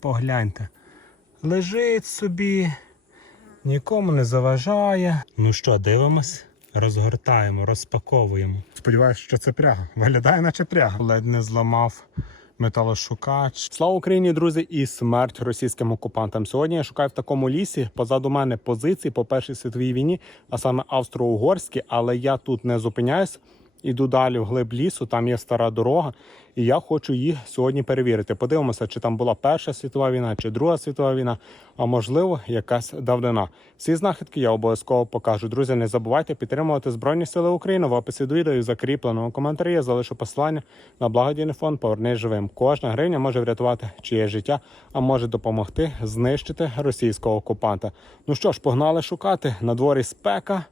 Погляньте. Лежить собі, нікому не заважає. Ну що, дивимось? Розгортаємо, розпаковуємо. Сподіваюся, що це пряга. Виглядає, наче пряга. Ледь не зламав металошукач. Слава Україні, друзі, і смерть російським окупантам. Сьогодні я шукаю в такому лісі. Позаду мене позиції по першій світовій війні, а саме австро-угорські, але я тут не зупиняюсь. Іду далі в глиб лісу, там є стара дорога, і я хочу їх сьогодні перевірити. Подивимося, чи там була Перша світова війна, чи Друга світова війна, а можливо, якась давнина. Всі знахідки я обов'язково покажу. Друзі, не забувайте підтримувати Збройні Сили України. В описі до відео і закріпленому коментарі я залишу посилання на благодійний фонд Повернись живим. Кожна гривня може врятувати чиє життя, а може допомогти знищити російського окупанта. Ну що ж, погнали шукати на дворі спека,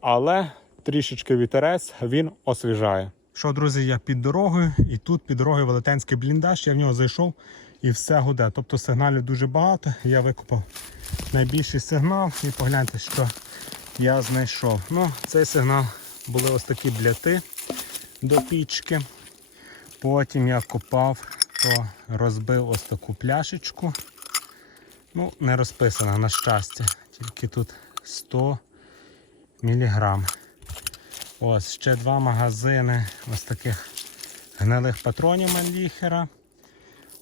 але трішечки вітерець він освіжає. Що, друзі, я під дорогою, і тут під дорогою велетенський бліндаж. Я в нього зайшов і все гуде. Тобто сигналів дуже багато. Я викопав найбільший сигнал і погляньте, що я знайшов. Ну, цей сигнал були ось такі бляти до пічки. Потім я копав, то розбив ось таку пляшечку. Ну, не розписана, на щастя. Тільки тут 100 міліграм. Ось ще два магазини ось таких гнилих патронів Манліхера.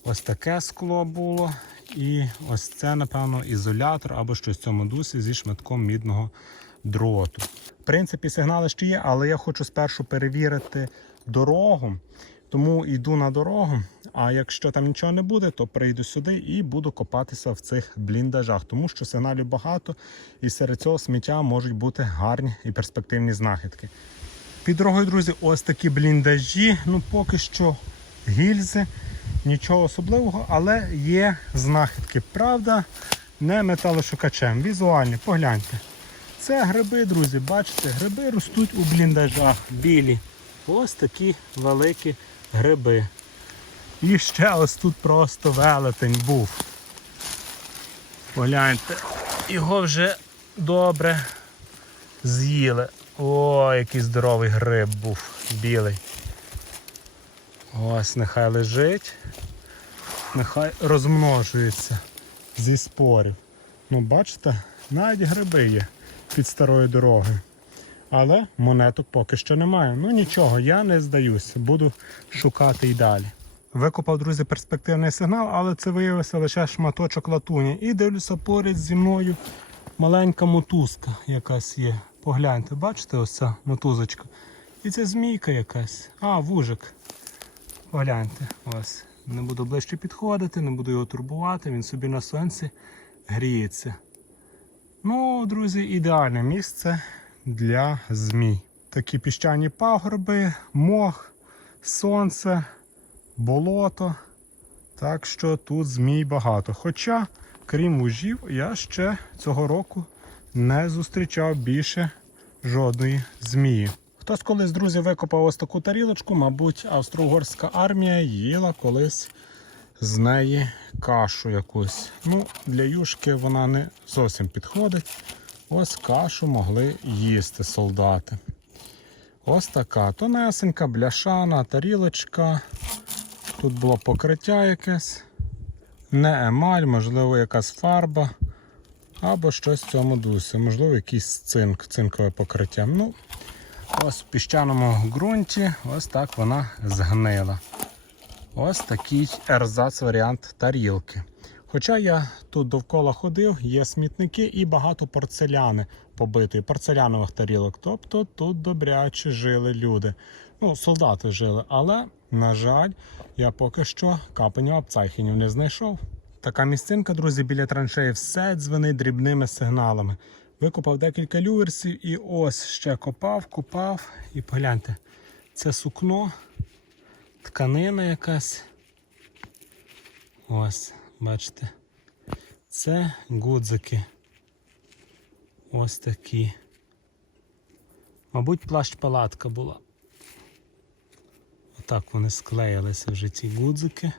Ось таке скло було. І ось це, напевно, ізолятор або щось в цьому дусі зі шматком мідного дроту. В принципі, сигнали ще є, але я хочу спершу перевірити дорогу. Тому йду на дорогу. А якщо там нічого не буде, то прийду сюди і буду копатися в цих бліндажах, тому що сигналів багато, і серед цього сміття можуть бути гарні і перспективні знахідки. Під дорогою, друзі, ось такі бліндажі. Ну, поки що гільзи, нічого особливого, але є знахідки. Правда, не металошукачем. Візуальні, погляньте. Це гриби, друзі. Бачите, гриби ростуть у бліндажах білі. Ось такі великі гриби. І ще ось тут просто велетень був. Погляньте, його вже добре з'їли. О, який здоровий гриб був білий. Ось нехай лежить, нехай розмножується зі спорів. Ну, бачите, навіть гриби є під старою дорогою. Але монеток поки що немає. Ну нічого, я не здаюсь, буду шукати і далі. Викопав, друзі, перспективний сигнал, але це виявився лише шматочок латуні. І дивлюся поряд зі мною маленька мотузка якась є. Погляньте, бачите, ось ця мотузочка. І це змійка якась. А, вужик. Погляньте, ось. Не буду ближче підходити, не буду його турбувати, він собі на сонці гріється. Ну, друзі, ідеальне місце для змій. Такі піщані пагорби, мох, сонце, болото. Так що тут змій багато. Хоча, крім вужів, я ще цього року не зустрічав більше жодної змії. Хтось колись, друзі, викопав ось таку тарілочку, мабуть, австро-угорська армія їла колись з неї кашу якусь. Ну, для юшки вона не зовсім підходить. Ось кашу могли їсти солдати. Ось така тонесенька, бляшана, тарілочка. Тут було покриття якесь. Не емаль, можливо, якась фарба. Або щось в цьому дусі. Можливо, якийсь цинк, цинкове покриття. Ну, ось в піщаному ґрунті ось так вона згнила. Ось такий ерзац варіант тарілки. Хоча я тут довкола ходив, є смітники і багато порцеляни побитої, порцелянових тарілок. Тобто тут добряче жили люди. Ну, солдати жили, але, на жаль, я поки що капанів апцайхінів не знайшов. Така місцинка, друзі, біля траншеї все дзвенить дрібними сигналами. Викопав декілька люверсів і ось ще копав, копав. І погляньте, це сукно, тканина якась. Ось, бачите. Це гудзики. Ось такі. Мабуть, плащ-палатка була. Отак вони склеїлися вже ці гудзики.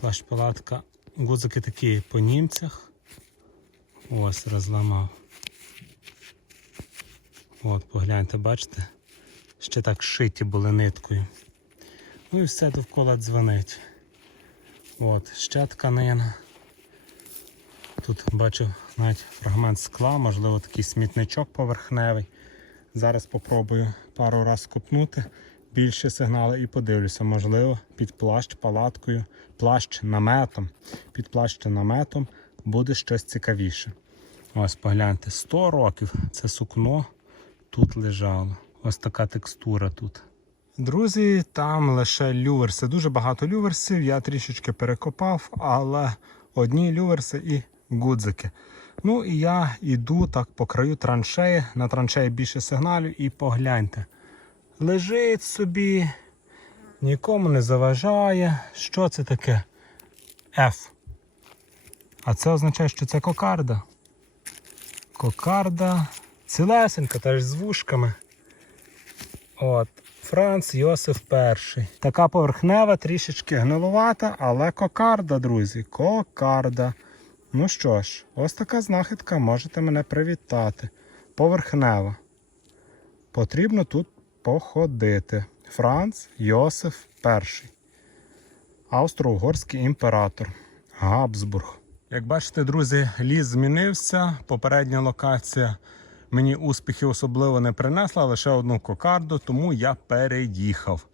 Плащ-палатка. Гудзики такі по німцях. Ось розламав. От, погляньте, бачите? Ще так шиті були ниткою. Ну і все довкола дзвонить. От, ще тканина. Тут бачив навіть фрагмент скла, можливо, такий смітничок поверхневий. Зараз попробую пару раз копнути більше сигнали і подивлюся, можливо, під плащ палаткою, плащ наметом. Під плащ наметом буде щось цікавіше. Ось погляньте, 100 років це сукно тут лежало. Ось така текстура тут. Друзі, там лише люверси. Дуже багато люверсів. Я трішечки перекопав, але одні люверси і гудзики. Ну і я йду так по краю траншеї. На траншеї більше сигналів і погляньте. Лежить собі, нікому не заважає. Що це таке? F. А це означає, що це кокарда. Кокарда. Цілесенька, теж з вушками. От. Франц Йосиф І. Така поверхнева, трішечки гнилувата, але кокарда, друзі. Кокарда. Ну що ж, ось така знахідка, можете мене привітати. Поверхнева. Потрібно тут походити. Франц Йосиф І. Австро-Угорський імператор. Габсбург. Як бачите, друзі, ліс змінився. Попередня локація мені успіхи особливо не принесла, лише одну кокарду, тому я переїхав.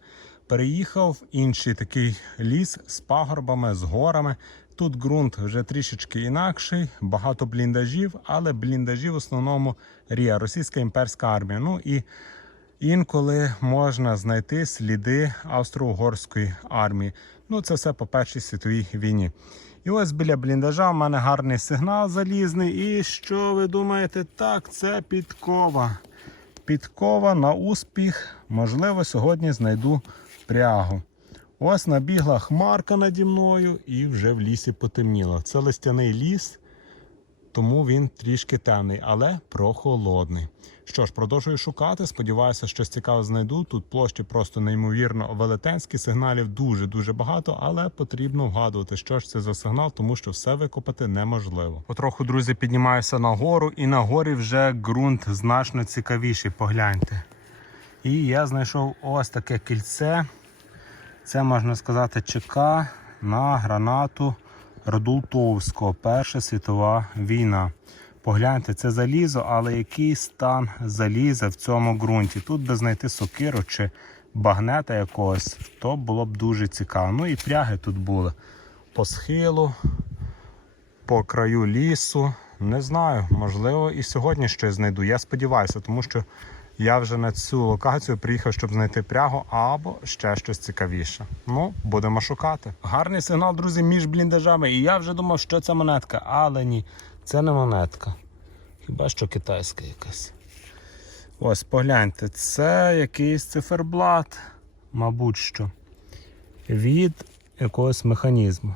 Переїхав в інший такий ліс з пагорбами, з горами. Тут ґрунт вже трішечки інакший, багато бліндажів, але бліндажі в основному Рія, російська імперська армія. Ну і інколи можна знайти сліди австро-угорської армії. Ну, це все по Першій світовій війні. І ось біля бліндажа в мене гарний сигнал залізний. І що ви думаєте? Так, це підкова. Підкова на успіх. Можливо, сьогодні знайду прягу. Ось набігла хмарка наді мною і вже в лісі потемніло. Це листяний ліс, тому він трішки темний, але прохолодний. Що ж, продовжую шукати. Сподіваюся, щось цікаве знайду. Тут площі просто неймовірно велетенські, сигналів дуже-дуже багато, але потрібно вгадувати, що ж це за сигнал, тому що все викопати неможливо. Потроху, друзі, піднімаюся на гору, і на горі вже ґрунт значно цікавіший. Погляньте. І я знайшов ось таке кільце. Це можна сказати ЧК на гранату Радултовського. Перша світова війна. Погляньте, це залізо, але який стан заліза в цьому ґрунті. Тут би знайти сокиру чи багнета якогось, то було б дуже цікаво. Ну і пряги тут були по схилу, по краю лісу. Не знаю, можливо, і сьогодні щось знайду. Я сподіваюся, тому що я вже на цю локацію приїхав, щоб знайти прягу або ще щось цікавіше. Ну, будемо шукати. Гарний сигнал, друзі, між бліндажами. І я вже думав, що це монетка, але ні, це не монетка. Хіба що китайська якась. Ось, погляньте, це якийсь циферблат, мабуть що. Від якогось механізму.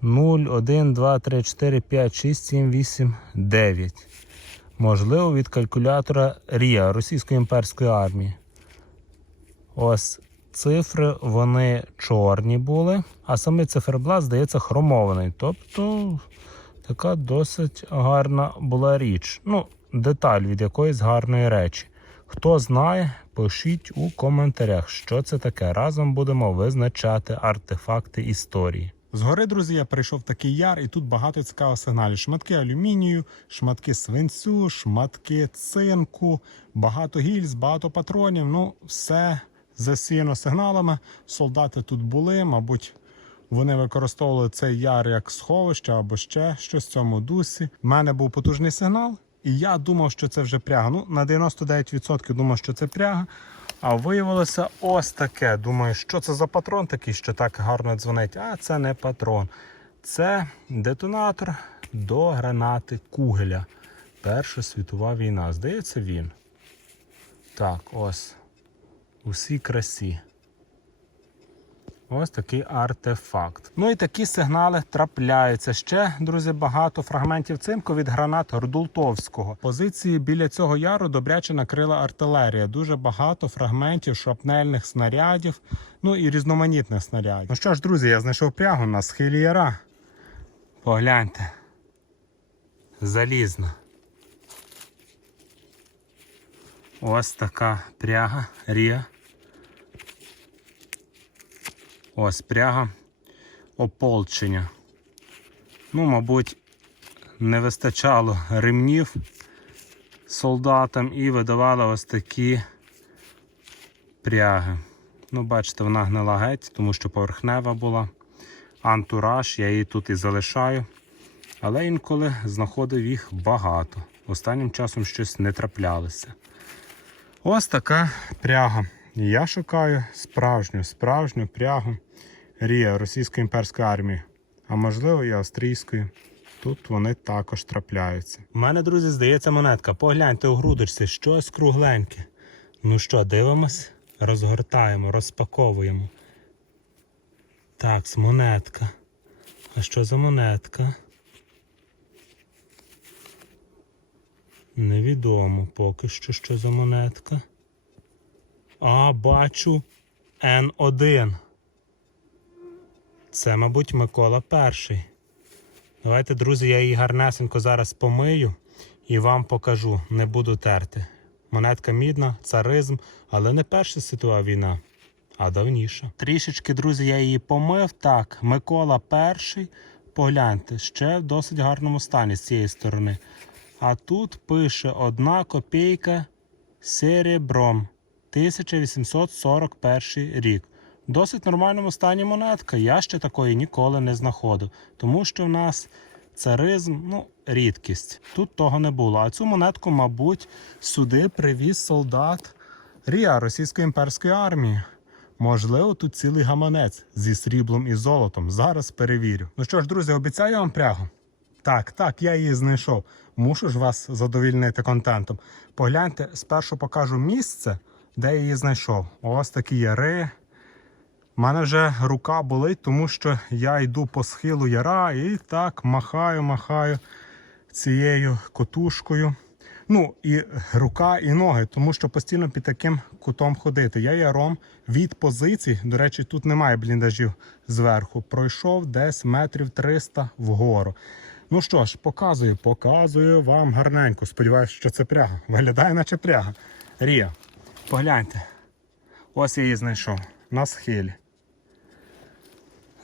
0, 1, 2, 3, 4, 5, 6, 7, 8, 9. Можливо, від калькулятора Рія Російської імперської армії. Ось цифри вони чорні були, а самий циферблат, здається, хромований. Тобто така досить гарна була річ. Ну, деталь від якоїсь гарної речі. Хто знає, пишіть у коментарях, що це таке. Разом будемо визначати артефакти історії. Згори, друзі, я прийшов такий яр, і тут багато цікавих сигналів. Шматки алюмінію, шматки свинцю, шматки цинку, багато гільз, багато патронів. Ну, все засіяно сигналами. Солдати тут були, мабуть. Вони використовували цей яр як сховище або ще щось в цьому дусі. У мене був потужний сигнал, і я думав, що це вже пряга. Ну, на 99% думав, що це пряга. А виявилося ось таке. Думаю, що це за патрон такий, що так гарно дзвонить. А це не патрон. Це детонатор до гранати Кугеля. Перша світова війна. Здається, він. Так, ось. Усі красі. Ось такий артефакт. Ну і такі сигнали трапляються. Ще, друзі, багато фрагментів цинку від гранат Рдултовського. Позиції біля цього яру добряче накрила артилерія. Дуже багато фрагментів шрапнельних снарядів, ну і різноманітних снарядів. Ну що ж, друзі, я знайшов прягу на схилі яра. Погляньте. Залізна. Ось така пряга Рія. Ось пряга ополчення. Ну, мабуть, не вистачало ремнів солдатам і видавали ось такі пряги. Ну, бачите, вона гнила геть, тому що поверхнева була. Антураж, я її тут і залишаю. Але інколи знаходив їх багато. Останнім часом щось не траплялося. Ось така пряга. Я шукаю справжню, справжню прягу Рія Російської імперської армії, а можливо і австрійської. Тут вони також трапляються. У мене, друзі, здається, монетка. Погляньте у грудочці, щось кругленьке. Ну що, дивимось? Розгортаємо, розпаковуємо. Так, монетка. А що за монетка? Невідомо поки що, що за монетка. А, бачу Н1. Це, мабуть, Микола перший. Давайте, друзі, я її гарнесенько зараз помию і вам покажу. Не буду терти. Монетка мідна, царизм, але не Перша світова війна, а давніша. Трішечки, друзі, я її помив. Так, Микола перший. Погляньте, ще в досить гарному стані з цієї сторони. А тут пише одна копійка серебром 1841 рік. Досить нормальному стані монетка. Я ще такої ніколи не знаходив, тому що в нас царизм, ну, рідкість. Тут того не було. А цю монетку, мабуть, сюди привіз солдат Рія Російської імперської армії. Можливо, тут цілий гаманець зі сріблом і золотом. Зараз перевірю. Ну що ж, друзі, обіцяю вам прягу. Так, так, я її знайшов. Мушу ж вас задовільнити контентом. Погляньте, спершу покажу місце, де я її знайшов. Ось такі яри. У мене вже рука болить, тому що я йду по схилу яра і так махаю, махаю цією котушкою. Ну, і рука, і ноги, тому що постійно під таким кутом ходити. Я яром від позицій, до речі, тут немає бліндажів зверху. Пройшов десь метрів 300 вгору. Ну що ж, показую, показую вам гарненько. Сподіваюсь, що це пряга. Виглядає, наче пряга. Рія, погляньте. Ось я її знайшов на схилі.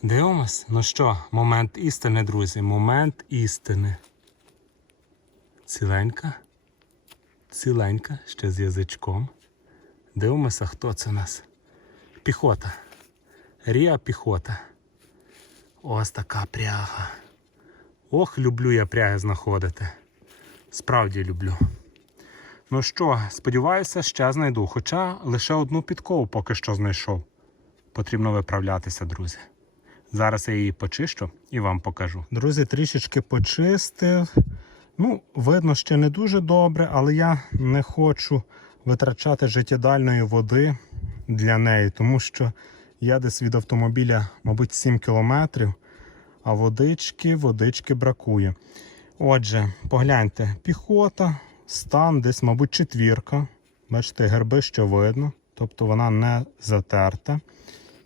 Дивимось. Ну що, момент істини, друзі. Момент істини. Ціленька. Ціленька, ще з язичком. Дивимося, хто це у нас. Піхота. Рія піхота. Ось така пряга. Ох, люблю я пряги знаходити. Справді люблю. Ну що, сподіваюся, ще знайду. Хоча лише одну підкову поки що знайшов. Потрібно виправлятися, друзі. Зараз я її почищу і вам покажу. Друзі, трішечки почистив. Ну, видно, ще не дуже добре, але я не хочу витрачати життєдальної води для неї, тому що я десь від автомобіля, мабуть, 7 кілометрів, а водички, водички бракує. Отже, погляньте, піхота, стан десь, мабуть, четвірка. Бачите, герби ще видно, тобто вона не затерта.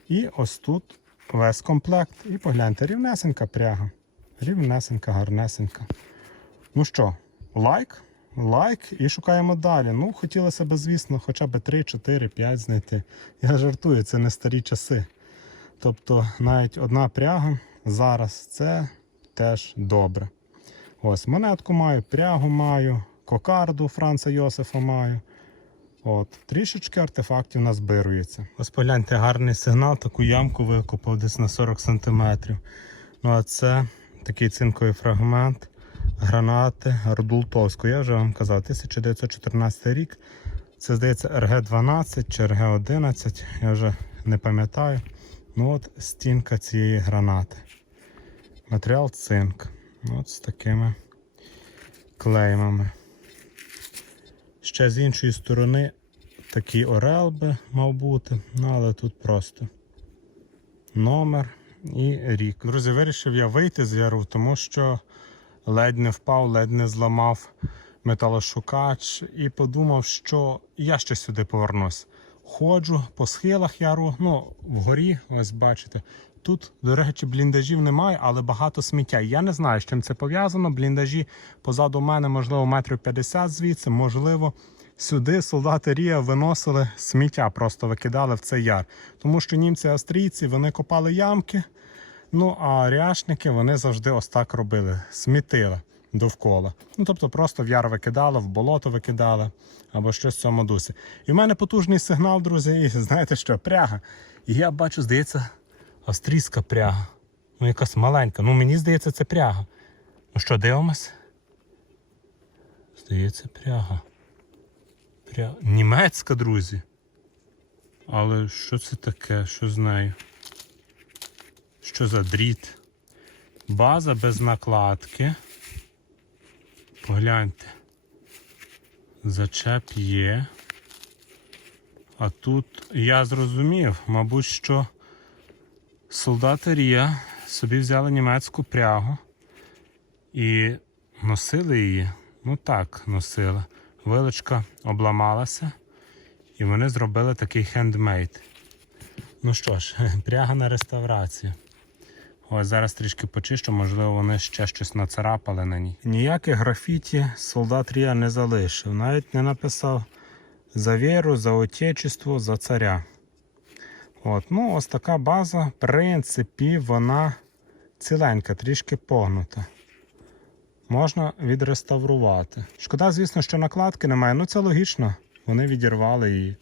І ось тут весь комплект. І погляньте, рівнесенька пряга. Рівнесенька, гарнесенька. Ну що, лайк, лайк і шукаємо далі. Ну, хотілося б, звісно, хоча б 3, 4, 5 знайти. Я жартую, це не старі часи. Тобто навіть одна пряга зараз це теж добре. Ось монетку маю, прягу маю, кокарду Франца Йосифа маю. От, Трішечки артефактів назбирується. Ось погляньте, гарний сигнал, таку ямку викопав десь на 40 см. Ну а це такий цинковий фрагмент гранати Родултовської. Я вже вам казав, 1914 рік. Це здається РГ-12 чи РГ-11, я вже не пам'ятаю. Ну от стінка цієї гранати. Матеріал цинк. Ну, От з такими клеймами. Ще з іншої сторони такий орел би мав бути, ну але тут просто номер і рік. Друзі, вирішив я вийти з яру, тому що ледь не впав, ледь не зламав металошукач і подумав, що я ще сюди повернусь. Ходжу по схилах яру, ну, вгорі, ось бачите. Тут, до речі, бліндажів немає, але багато сміття. Я не знаю, з чим це пов'язано. Бліндажі позаду мене, можливо, метрів 50 звідси, можливо, сюди солдати Рія виносили сміття, просто викидали в цей яр. Тому що німці австрійці вони копали ямки. Ну а ряшники вони завжди ось так робили, смітили довкола. Ну тобто просто в яр викидали, в болото викидали або щось в цьому дусі. І в мене потужний сигнал, друзі, і знаєте що, пряга. І я бачу, здається, австрійська пряга. Ну, якась маленька. Ну, мені здається, це пряга. Ну що, дивимось? Здається, пряга. Пря... Німецька, друзі. Але що це таке? Що з нею? Що за дріт? База без накладки. Погляньте. Зачеп є. А тут я зрозумів, мабуть, що солдати Рія собі взяли німецьку прягу і носили її. Ну так, носили. Вилочка обламалася, і вони зробили такий хендмейд. Ну що ж, пряга на реставрацію. Ось зараз трішки почищу, можливо, вони ще щось нацарапали на ній. Ніяких графіті солдат Рія не залишив, навіть не написав за віру, за отечество, за царя. От, ну, ось така база, в принципі, вона ціленька, трішки погнута. Можна відреставрувати. Шкода, звісно, що накладки немає. Ну це логічно. Вони відірвали її.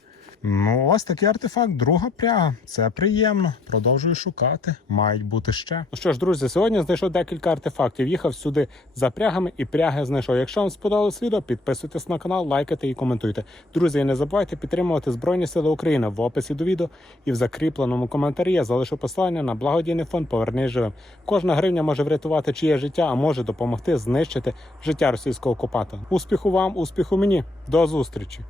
Ну, ось такий артефакт, друга пряга. Це приємно. Продовжую шукати. Мають бути ще. Ну що ж, друзі, сьогодні знайшов декілька артефактів. Їхав сюди за прягами і пряги знайшов. Якщо вам сподобалось відео, підписуйтесь на канал, лайкайте і коментуйте. Друзі, не забувайте підтримувати Збройні Сили України в описі до відео і в закріпленому коментарі я залишу посилання на благодійний фонд Повернись живим. Кожна гривня може врятувати чиє життя, а може допомогти знищити життя російського окупанта. Успіху вам, успіху мені. До зустрічі!